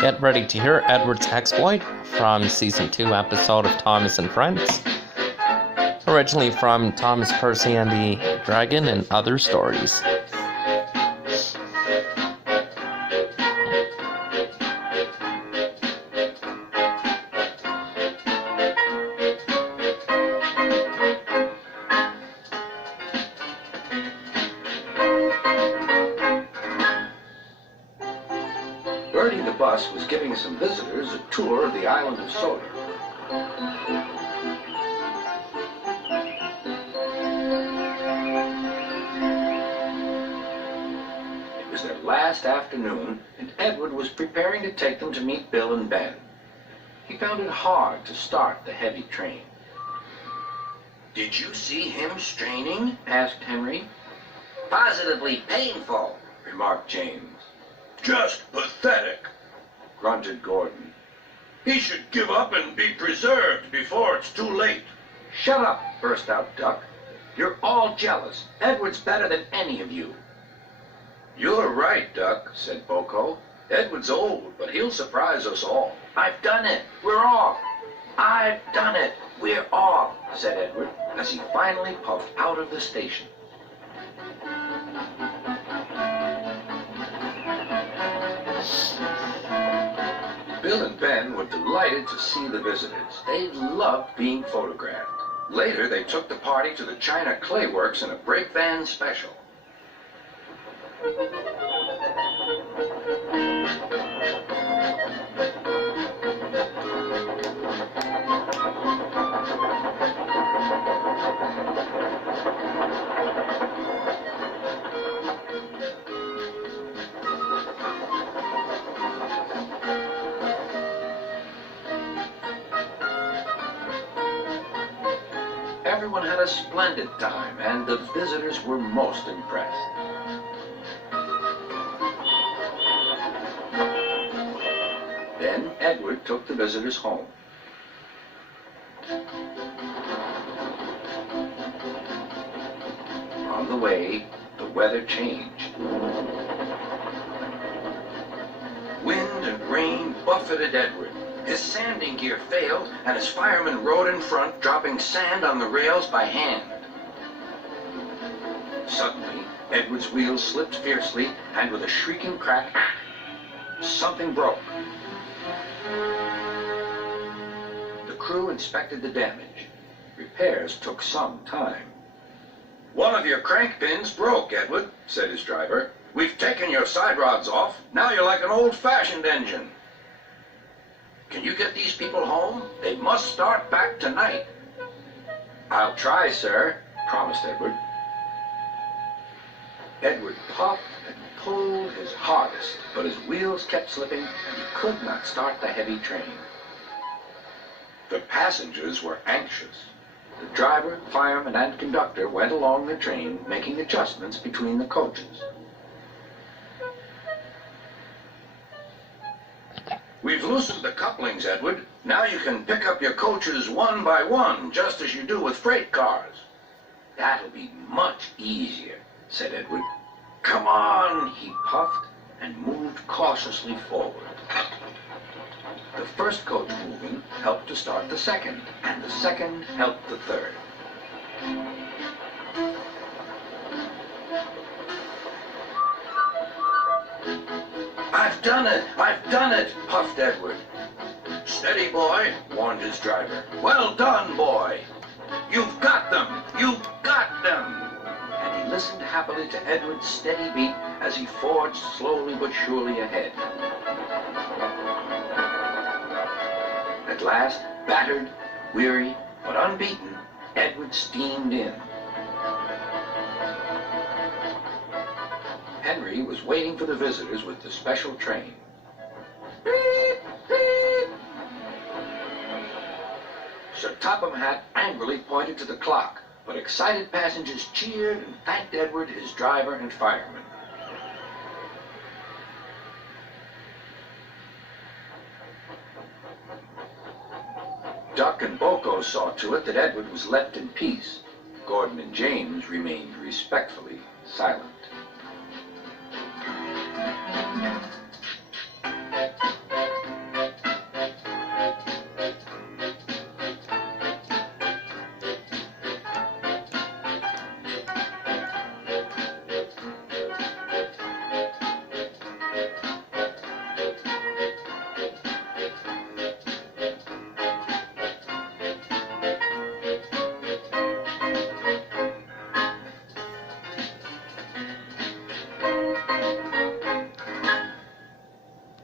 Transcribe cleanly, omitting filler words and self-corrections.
Get ready to hear Edward's exploit from Season 2 episode of Thomas and Friends, originally from Thomas, Percy and the Dragon and Other Stories. Bertie the bus was giving some visitors a tour of the island of Soda. It was their last afternoon, and Edward was preparing to take them to meet Bill and Ben. He found it hard to start the heavy train. Did you see him straining? Asked Henry. Positively painful, Remarked James. Just pathetic. Grunted Gordon. He should give up and be preserved before it's too late. Shut up, burst out Duck. You're all jealous. Edward's better than any of you. You're right, Duck, said Boko. Edward's old, but he'll surprise us all. I've done it. We're off. I've done it. We're off, said Edward, as he finally puffed out of the station. Bill and Ben were delighted to see the visitors. They loved being photographed. Later, they took the party to the China Clay Works in a brake van special. Everyone had a splendid time, and the visitors were most impressed. Then Edward took the visitors home. On the way, the weather changed. Wind and rain buffeted Edward. His sanding gear failed, and his firemen rode in front, dropping sand on the rails by hand. Suddenly, Edward's wheels slipped fiercely, and with a shrieking crack, something broke. The crew inspected the damage. Repairs took some time. One of your crank pins broke, Edward, said his driver. We've taken your side rods off. Now you're like an old-fashioned engine. Can you get these people home? They must start back tonight. I'll try, sir, promised Edward. Edward puffed and pulled his hardest, but his wheels kept slipping, and he could not start the heavy train. The passengers were anxious. The driver, fireman, and conductor went along the train, making adjustments between the coaches. We've loosened the couplings, Edward. Now you can pick up your coaches one by one, just as you do with freight cars. That'll be much easier, said Edward. Come on, he puffed and moved cautiously forward. The first coach moving helped to start the second, and the second helped the third. I've done it, puffed Edward. Steady, boy, warned his driver. Well done, boy. You've got them, And he listened happily to Edward's steady beat as he forged slowly but surely ahead. At last, battered, weary, but unbeaten, Edward steamed in. Henry was waiting for the visitors with the special train. Beep, beep. Sir Topham Hatt angrily pointed to the clock, but excited passengers cheered and thanked Edward, his driver, and firemen. Duck and Boko saw to it that Edward was left in peace. Gordon and James remained respectfully silent.